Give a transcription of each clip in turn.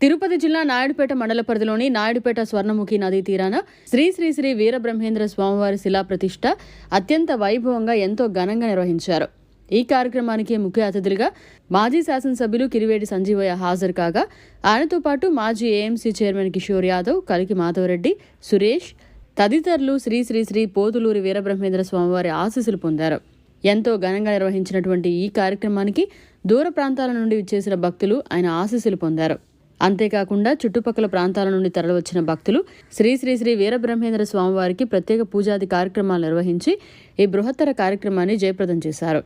తిరుపతి జిల్లా నాయుడుపేట మండల పరిధిలోని నాయుడుపేట స్వర్ణముఖి నదీ తీరాన శ్రీ శ్రీ శ్రీ వీరబ్రహ్మేంద్ర స్వామివారి శిలా ప్రతిష్ఠ అత్యంత వైభవంగా ఎంతో ఘనంగా నిర్వహించారు. ఈ కార్యక్రమానికి ముఖ్య అతిథులుగా మాజీ శాసనసభ్యులు కిరివేటి సంజీవయ్య హాజరు కాగా ఆయనతో పాటు మాజీ ఏఎంసీ చైర్మన్ కిషోర్ యాదవ్, కలికి మాధవరెడ్డి, సురేష్ తదితరులు శ్రీ శ్రీ శ్రీ పోతులూరి వీరబ్రహ్మేంద్ర స్వామివారి ఆశీస్సులు పొందారు. ఎంతో ఘనంగా నిర్వహించినటువంటి ఈ కార్యక్రమానికి దూర ప్రాంతాల నుండి విచ్చేసిన భక్తులు ఆయన ఆశీస్సులు పొందారు. అంతేకాకుండా చుట్టుపక్కల ప్రాంతాల నుండి తరలివచ్చిన భక్తులు శ్రీ శ్రీ శ్రీ వీరబ్రహ్మేంద్ర స్వామివారికి ప్రత్యేక పూజాది కార్యక్రమాలు నిర్వహించి ఈ బృహత్తర కార్యక్రమాన్ని జయప్రదం చేశారు.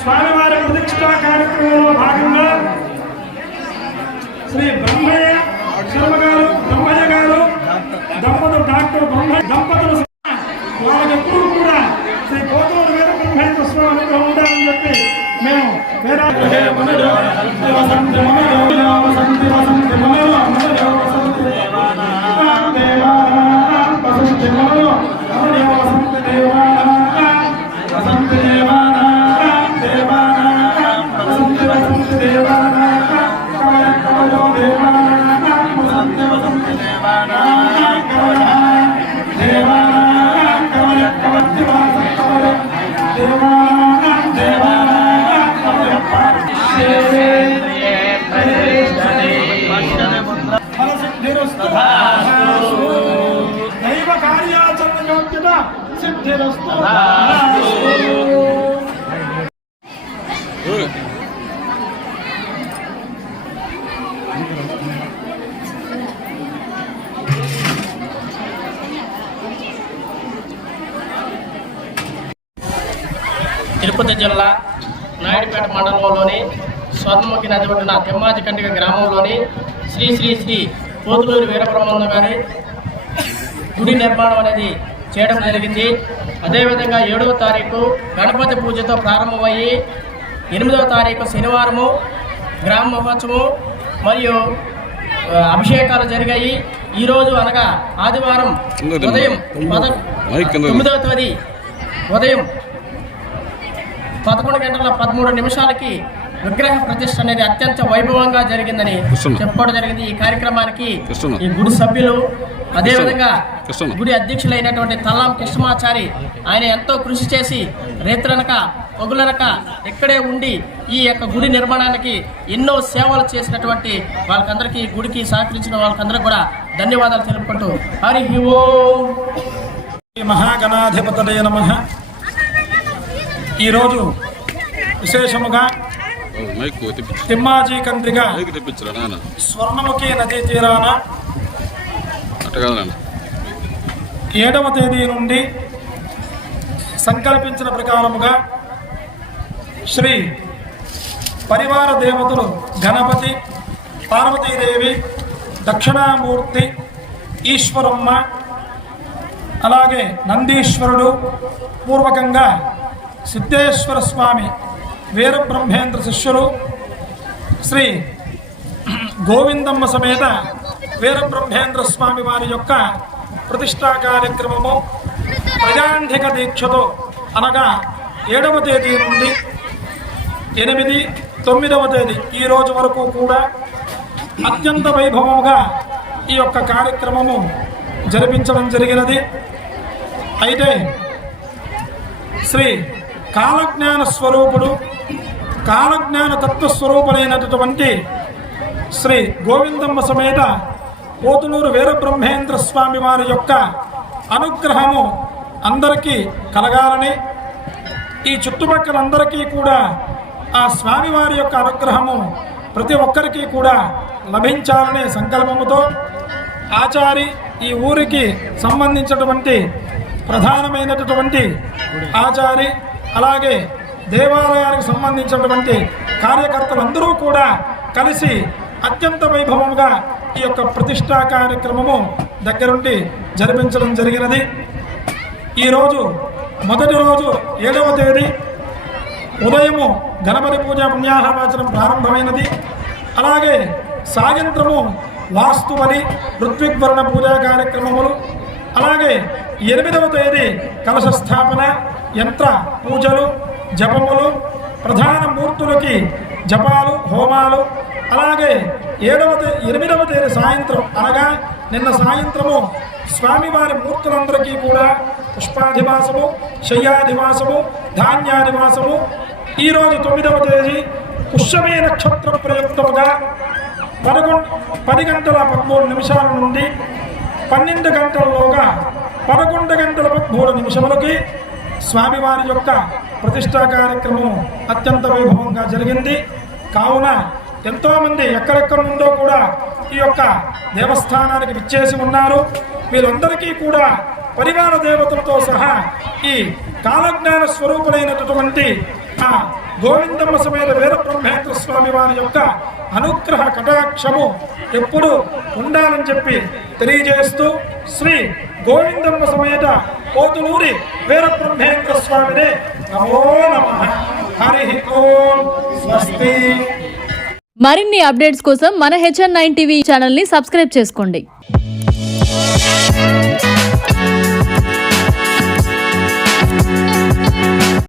స్వామివారి ప్రతిష్ఠా కార్యక్రమంలో భాగంగా శ్రీ బ్రహ్మయ్య శర్మ గారు, బ్రహ్మయ్య గారు దంపతులు, డాక్టర్ దంపతులు వాళ్ళకెప్పుడు కూడా శ్రీ పోతులూరి వీరబ్రహ్మేంద్ర స్వామి అనుగ్రహం ఉండాలని చెప్పి మేము దైవ కార్యాచరణ యోగ్యత సిద్ధిరస్తు. తిరుపతి జిల్లా నాయుడుపేట మండలంలోని స్వర్ణముఖి నది ఒడ్డున తిమ్మాజికండిగ గ్రామంలోని శ్రీ శ్రీ శ్రీ పోతులూరి వీరబ్రహ్మేంద్ర గారి గుడి నిర్మాణం అనేది చేయడం జరిగింది. అదేవిధంగా 7వ తారీఖు గణపతి పూజతో ప్రారంభమయ్యి 8వ తారీఖు శనివారము గ్రామ మహోత్సవం మరియు అభిషేకాలు జరిగాయి. ఈరోజు అనగా ఆదివారం ఉదయం 9వ తేదీ ఉదయం 11 గంటల 13 నిమిషాలకి విగ్రహ ప్రతిష్ఠ అనేది అత్యంత వైభవంగా జరిగిందని చెప్పడం జరిగింది. ఈ కార్యక్రమానికి ఈ గుడి సభ్యులు, అదేవిధంగా గుడి అధ్యక్షులైనటువంటి తల్లాం కృష్ణమాచారి ఆయన ఎంతో కృషి చేసి రేత్రనక పొగులనక ఇక్కడే ఉండి ఈ యొక్క గుడి నిర్మాణానికి ఎన్నో సేవలు చేసినటువంటి వాళ్ళకందరికీ, గుడికి సహకరించిన వాళ్ళకందరికీ కూడా ధన్యవాదాలు తెలుపుకుంటూ హరి ఓం. మహాగణాధిపతయే నమః. ఈరోజు విశేషముగా తిమ్మాజికండ్రిగ స్వర్ణముఖి నదీ తీరాన 7వ తేదీ నుండి సంకల్పించిన ప్రకారముగా శ్రీ పరివార దేవతలు గణపతి, పార్వతీదేవి, దక్షిణామూర్తి, ఈశ్వరమ్మ, అలాగే నందీశ్వరుడు, పూర్వకంగా సిద్ధేశ్వర స్వామి వీరబ్రహ్మేంద్ర శిష్యులు శ్రీ గోవిందమ్మ సమేత వీరబ్రహ్మేంద్ర స్వామి వారి యొక్క ప్రతిష్టా కార్యక్రమము ప్రజాంధిక దీక్షతో అనగా 7వ తేదీ నుండి 8, 9వ తేదీ ఈ రోజు వరకు కూడా అత్యంత వైభవముగా ఈ యొక్క కార్యక్రమము జరిపించడం జరిగినది. అయితే శ్రీ కాలజ్ఞాన స్వరూపుడు, కాలజ్ఞాన తత్వస్వరూపుడైనటువంటి శ్రీ గోవిందమ్మ సమేత పోతులూరు వీరబ్రహ్మేంద్ర స్వామి వారి యొక్క అనుగ్రహము అందరికీ కలగాలని, ఈ చుట్టుపక్కలందరికీ కూడా ఆ స్వామివారి యొక్క అనుగ్రహము ప్రతి ఒక్కరికి కూడా లభించాలనే సంకల్పముతో ఆచారి ఈ ఊరికి సంబంధించినటువంటి ప్రధానమైనటువంటి ఆచారి, అలాగే దేవాలయానికి సంబంధించినటువంటి కార్యకర్తలందరూ కూడా కలిసి అత్యంత వైభవంగా ఈ యొక్క ప్రతిష్టా కార్యక్రమము దగ్గరుండి జరిపించడం జరిగినది. ఈరోజు మొదటి రోజు 7వ తేదీ ఉదయము గణపతి పూజ పుణ్యాహవాచనం ప్రారంభమైనది. అలాగే సాయంత్రము వాస్తుబలి, ఋత్విగ్వర్ణ పూజా కార్యక్రమములు, అలాగే 8వ తేదీ కలశ స్థాపన, యంత్ర పూజలు, జపములు, ప్రధాన మూర్తులకి జపాలు, హోమాలు, అలాగే 8వ తేదీ సాయంత్రం అనగా నిన్న సాయంత్రము స్వామివారి మూర్తులందరికీ కూడా పుష్పాధివాసము, శయ్యాధివాసము, ధాన్యాధివాసము. ఈరోజు 9వ తేదీ పుష్యమే నక్షత్ర ప్రయుక్తముగా 10 గంటల 13 నిమిషాల నుండి 12 గంటలలోగా 11 గంటల 13 నిమిషములకి స్వామివారి యొక్క ప్రతిష్టా కార్యక్రమం అత్యంత వైభవంగా జరిగింది. కావున ఎంతోమంది ఎక్కడెక్కడ నుండో కూడా ఈ యొక్క దేవస్థానానికి విచ్చేసి ఉన్నారు. వీరందరికీ కూడా పరివార దేవతలతో సహా ఈ కాలజ్ఞాన స్వరూపులైనటువంటి ఆ గోవిందమ్మ సమేత వీరబ్రహ్మేంద్ర స్వామి వారి యొక్క అనుగ్రహ కటాక్షము ఎప్పుడు ఉండాలని చెప్పి తెలియజేస్తూ శ్రీ గోవిందమ్మ సమేత పోతులూరి వీరబ్రహ్మేంద్ర స్వామినే నమో నమః. హరి ఓం స్వస్తి. మరిన్ని అప్డేట్స్ కోసం మన HN9 టీవీ ఛానల్ని సబ్స్క్రైబ్ చేసుకోండి.